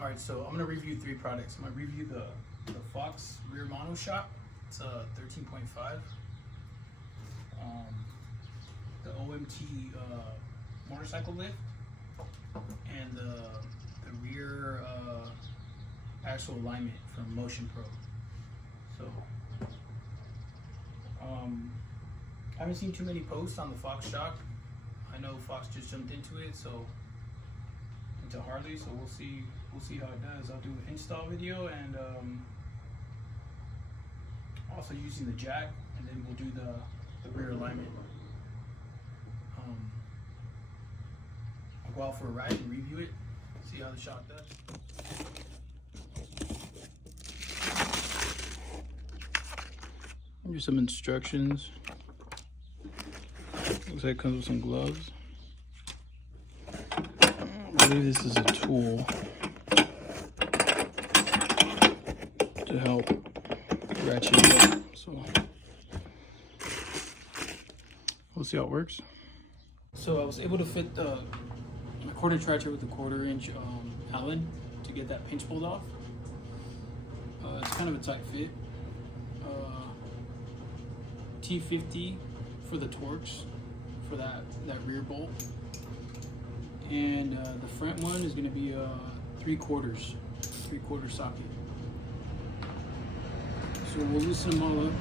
Alright, so I'm gonna review 3 products. I'm gonna review the Fox rear mono shock. It's a 13.5. The OMT motorcycle lift, and the rear axle alignment from Motion Pro. So I haven't seen too many posts on the Fox shock. I know Fox just jumped into it, so into Harley, so we'll see how it does. I'll do an install video and also using the jack, and then we'll do the rear alignment. I'll go out for a ride and review it, see how the shock does. Here's some instructions. Looks like it comes with some gloves. I believe this is a tool to help ratchet it up. So we'll see how it works. So I was able to fit the quarter tracker with the 1/4 inch Allen to get that pinch pulled off. It's kind of a tight fit. T50 for the Torx for that rear bolt, and the front one is going to be a 3/4 socket. So we'll loosen them all up.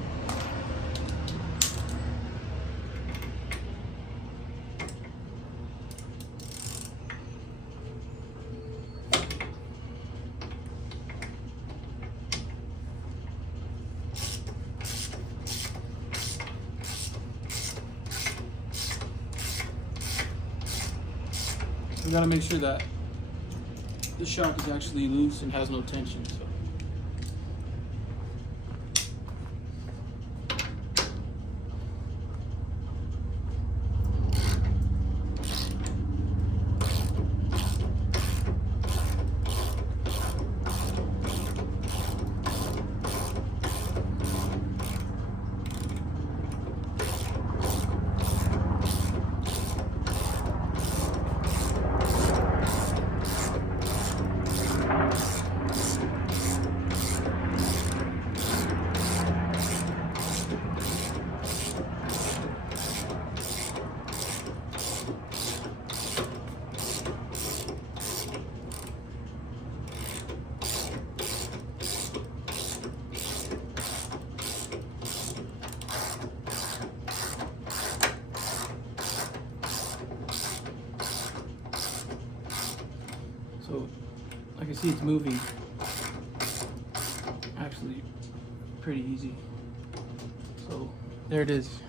We gotta make sure that the shock is actually loose and has no tension. So. So, I can see it's moving. Actually, pretty easy. So, there it is. See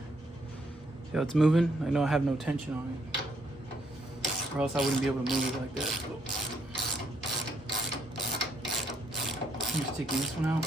how it's moving? I know I have no tension on it, or else I wouldn't be able to move it like that. So, I'm just taking this one out.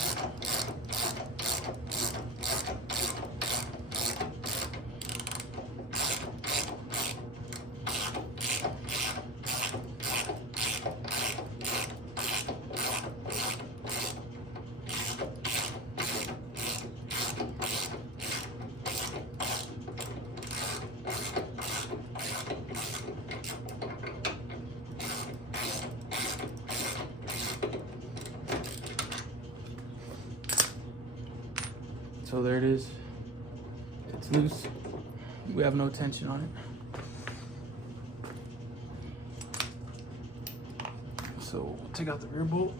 So there it is. It's loose. We have no tension on it. So we'll take out the rear bolt.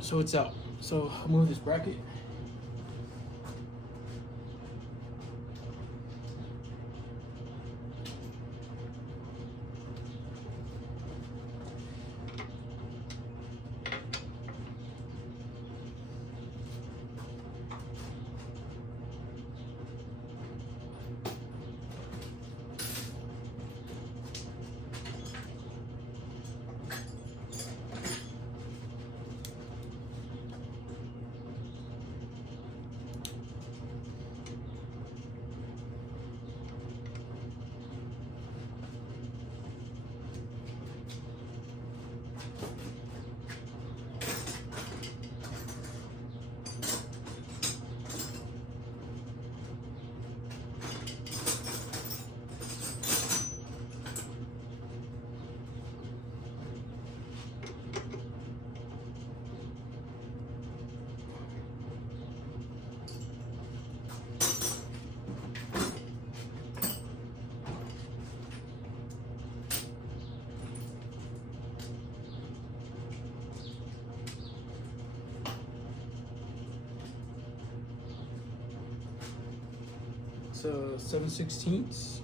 So it's out. So I'll move this bracket. It's 7/16.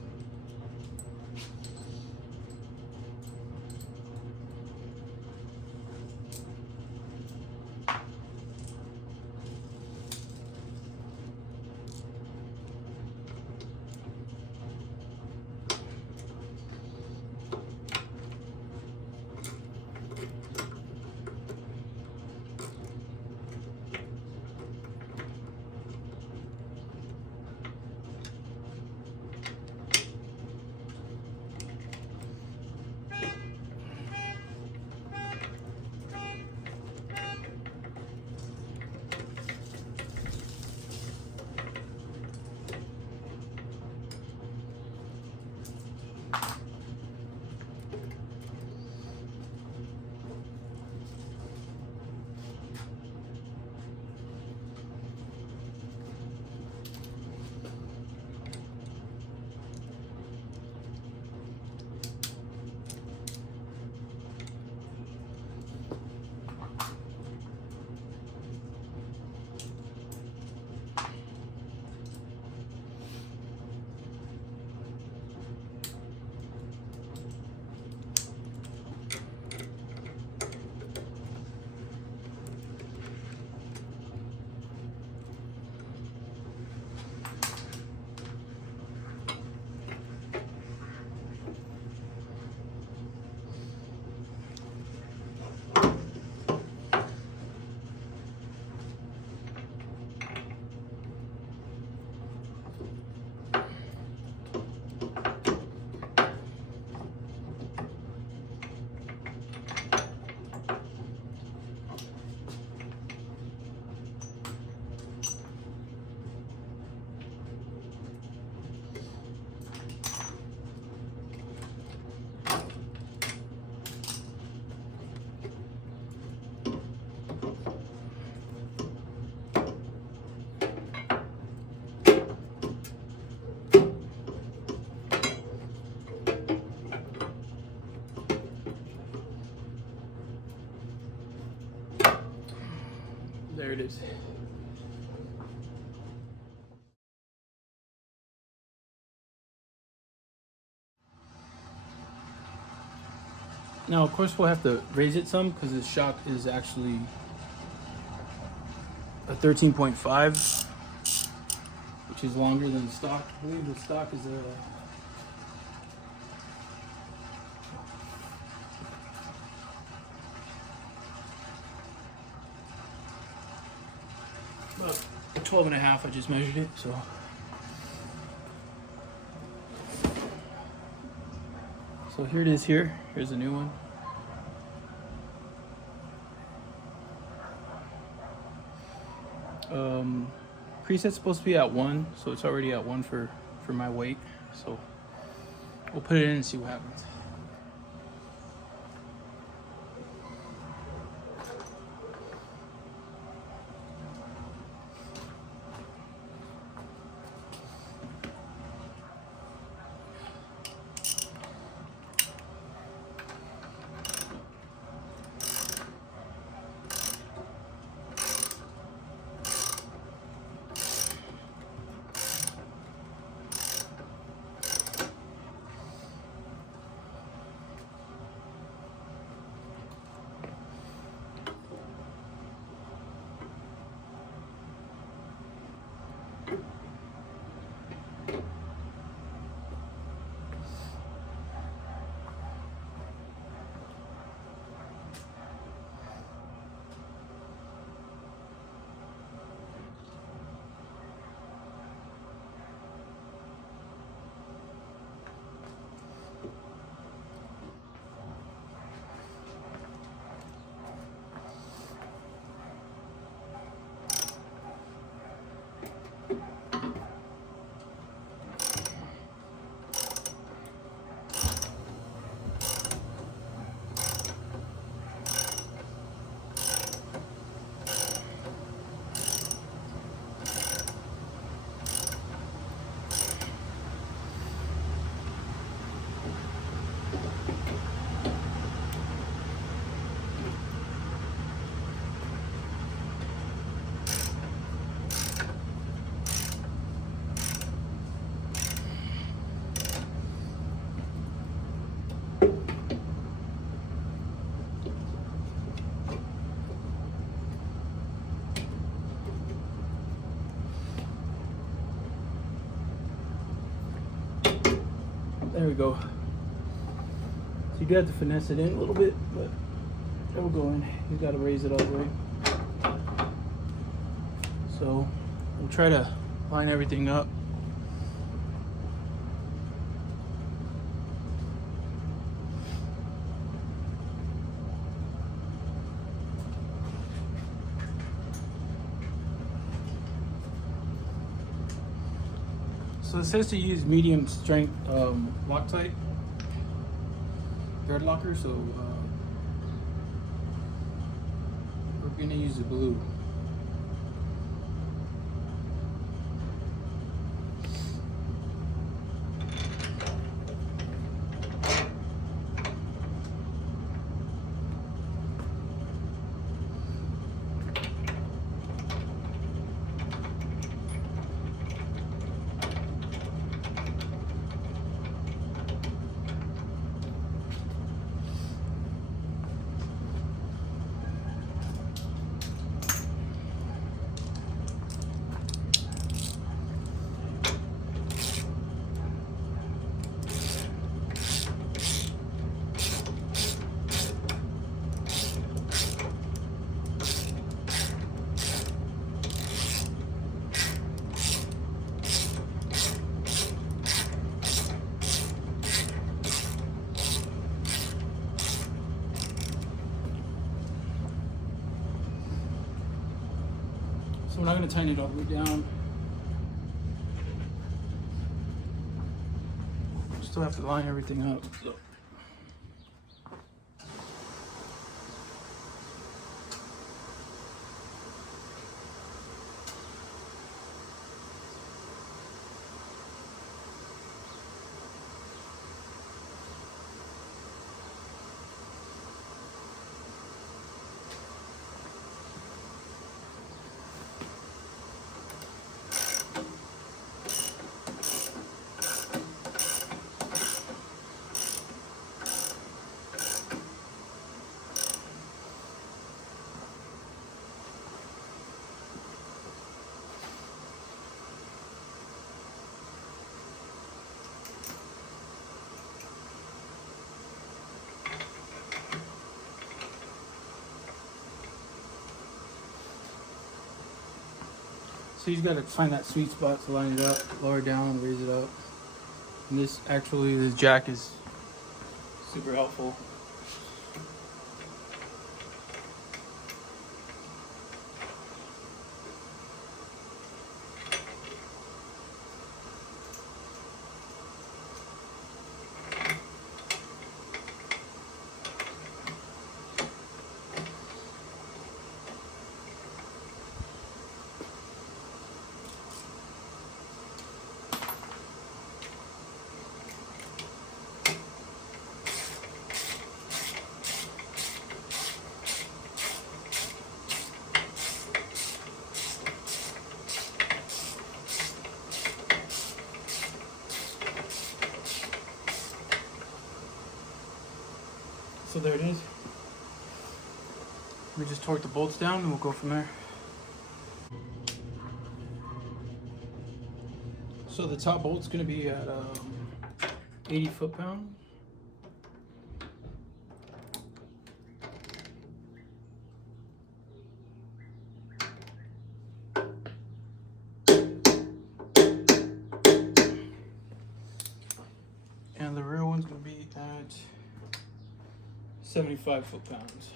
There it is. Now, of course, we'll have to raise it some because this shock is actually a 13.5, which is longer than the stock. I believe the stock is about 12 and a half. I just measured it, so. So here it is here. Here's a new one. Preset's supposed to be at 1, so it's already at 1 for my weight. So we'll put it in and see what happens. There we go. So you got to finesse it in a little bit, but it will go in. You got to raise it all the way. So we'll try to line everything up. So it says to use medium strength Loctite thread locker, so we're gonna use the blue. So we're not going to tighten it all the way down. Still have to line everything up. So. So you just got to find that sweet spot to line it up, lower it down, raise it up. And this jack is super helpful. So there it is. We just torque the bolts down and we'll go from there. So the top bolt's gonna be at 80 foot-pounds. And the rear one's gonna be at 75 foot-pounds.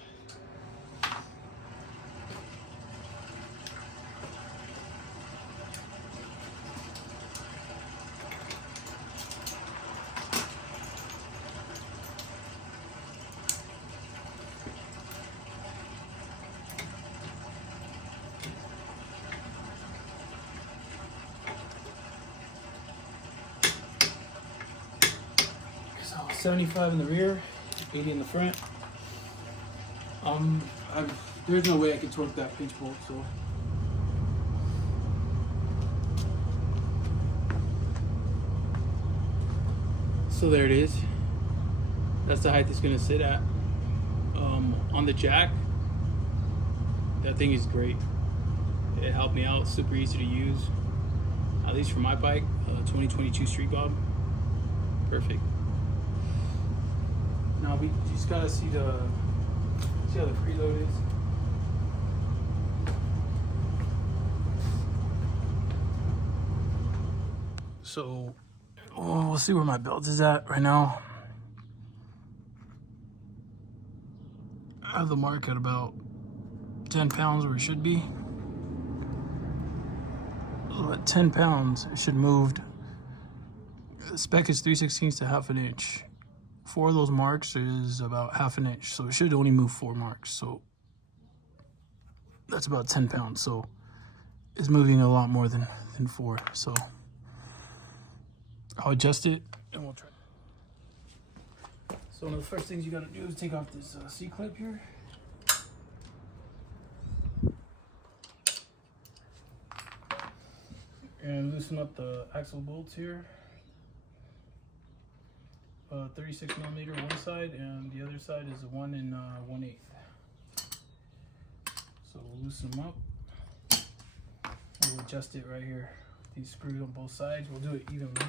So 75 in the rear, 80 in the front. There's no way I could torque that pinch bolt, so there it is. That's the height it's gonna sit at. On the jack, that thing is great. It helped me out, super easy to use. At least for my bike, 2022 Street Bob, perfect. Now we just gotta see how the preload is. So we'll see where my belt is at right now. I have the mark at about 10 pounds where it should be. So at 10 pounds, it should moved. The spec is 3/16 to ½ an inch. 4 of those marks is about ½ an inch, so it should only move 4 marks. So that's about 10 pounds. So it's moving a lot more than 4. So I'll adjust it and we'll try. So one of the first things you gotta do is take off this C-clip here. And loosen up the axle bolts here. 36mm one side, and the other side is 1 1/8. So we'll loosen them up. We'll adjust it right here. These screws on both sides. We'll do it evenly.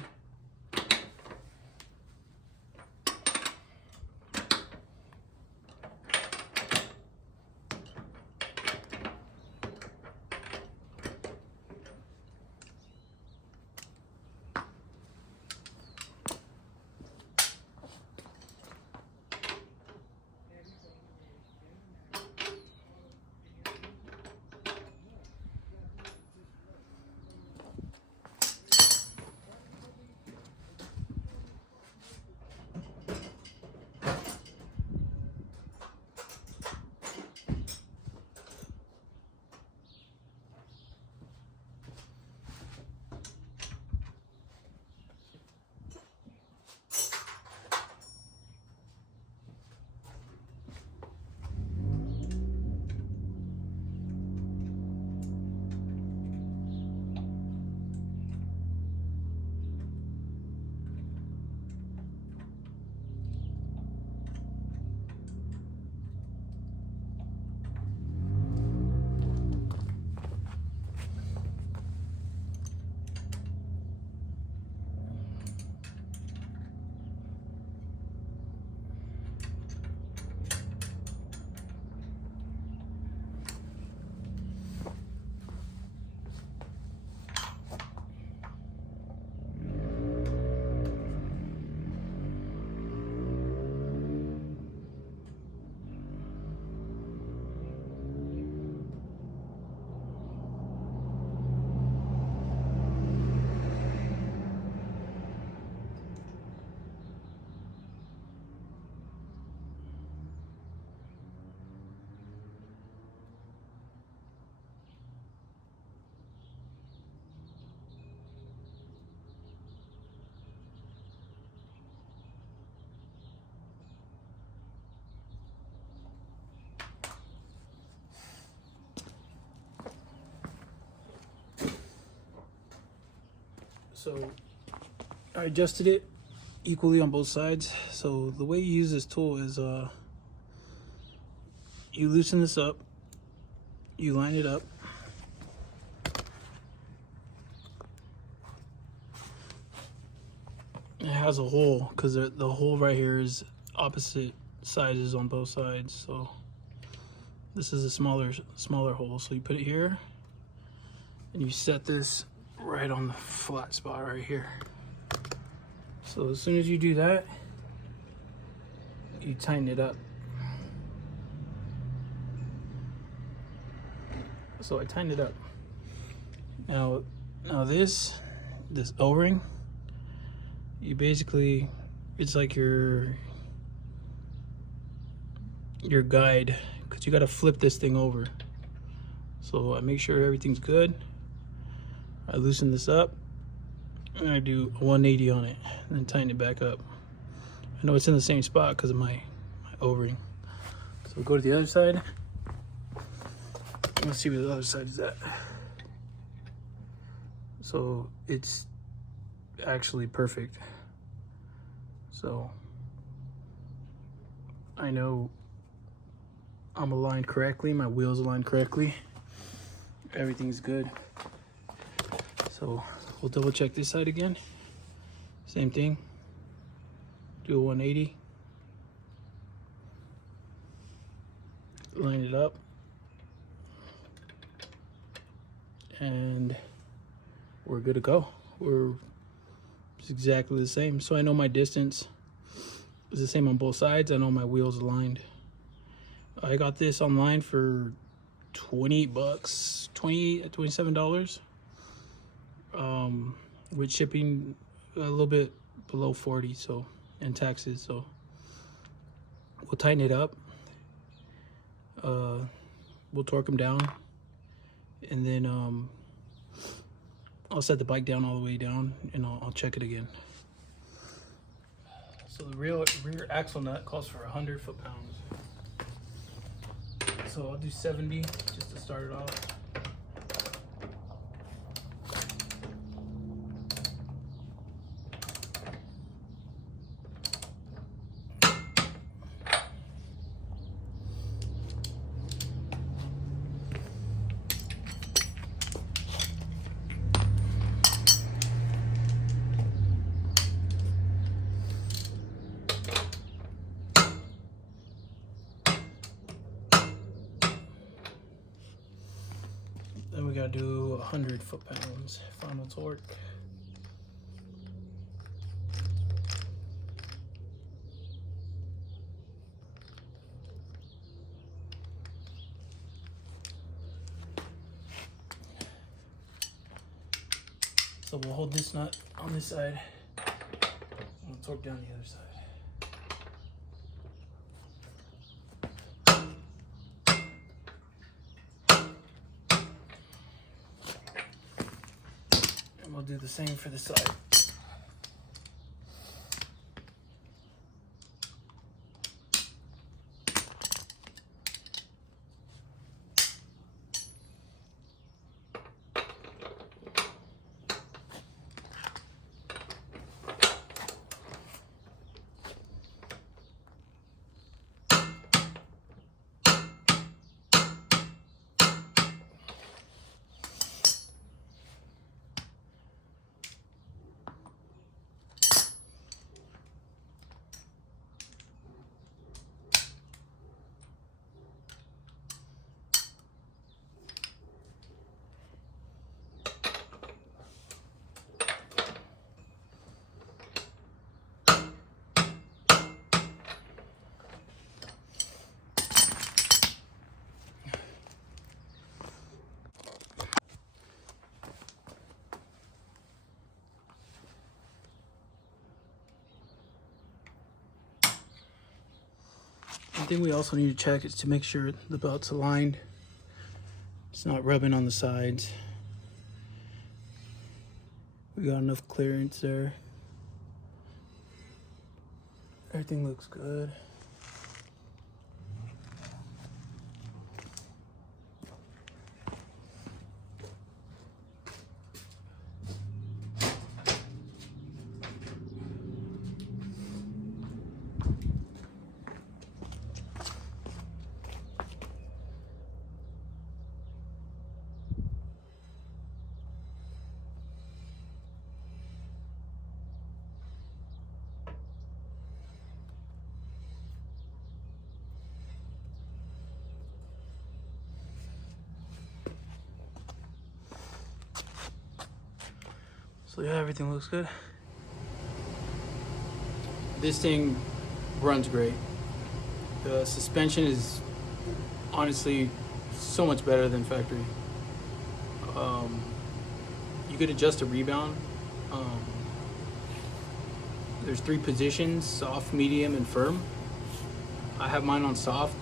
So I adjusted it equally on both sides. So the way you use this tool is you loosen this up, you line it up, it has a hole because the hole right here is opposite sizes on both sides. So this is a smaller hole. So you put it here and you set this right on the flat spot right here. So as soon as you do that, you tighten it up. So I tightened it up. Now this O-ring, you basically, it's like your guide, because you got to flip this thing over. So I make sure everything's good. I loosen this up and I do a 180 on it and then tighten it back up. I know it's in the same spot because of my O-ring. So we'll go to the other side. Let's see where the other side is at. So it's actually perfect. So I know I'm aligned correctly, my wheels aligned correctly, everything's good. So we'll double check this side again. Same thing. Do a 180. line it up, and we're good to go. It's exactly the same. So I know my distance is the same on both sides. I know my wheels aligned. I got this online for 28 bucks, $27, with shipping a little bit below 40, so, and taxes. So we'll tighten it up, we'll torque them down, and then I'll set the bike down all the way down, and I'll check it again. So the rear axle nut calls for 100 foot-pounds. So I'll do 70 just to start it off. Then we gotta do 100 foot-pounds final torque. So we'll hold this nut on this side, and we'll torque down the other side. We'll do the same for the side. One thing we also need to check is to make sure the belt's aligned. It's not rubbing on the sides. We got enough clearance there. Everything looks good. So yeah, everything looks good. This thing runs great. The suspension is honestly so much better than factory. You could adjust the rebound. There's 3 positions: soft, medium, and firm. I have mine on soft.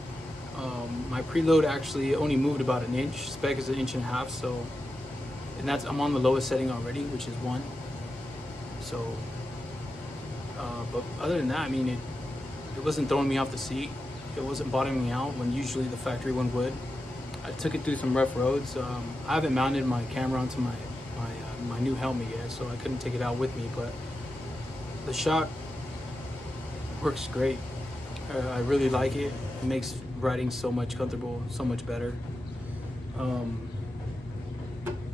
My preload actually only moved about an inch. Spec is 1.5 inches, so, and I'm on the lowest setting already, which is 1. So, but other than that, I mean, it wasn't throwing me off the seat. It wasn't bottoming me out when usually the factory one would. I took it through some rough roads. I haven't mounted my camera onto my new helmet yet, so I couldn't take it out with me, but the shock works great. I really like it. It makes riding so much comfortable, so much better.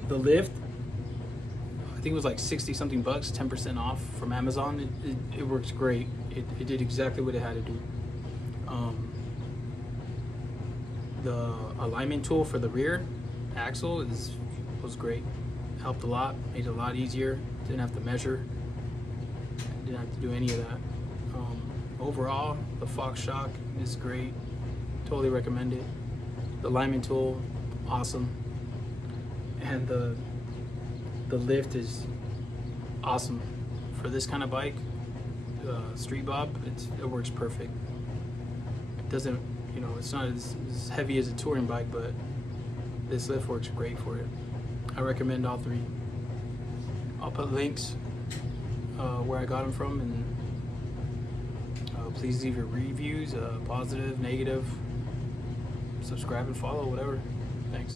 The lift, I think it was like 60 something bucks, 10% off from Amazon. It works great. It did exactly what it had to do. The alignment tool for the rear axle was great. Helped a lot, made it a lot easier. Didn't have to measure, didn't have to do any of that. Overall, the Fox shock is great. Totally recommend it. The alignment tool, awesome. And the lift is awesome. For this kind of bike, street bob, it works perfect. It doesn't, you know, it's not as heavy as a touring bike, but this lift works great for it. I recommend all three. I'll put links where I got them from, and please leave your reviews, positive, negative, subscribe and follow, whatever. Thanks.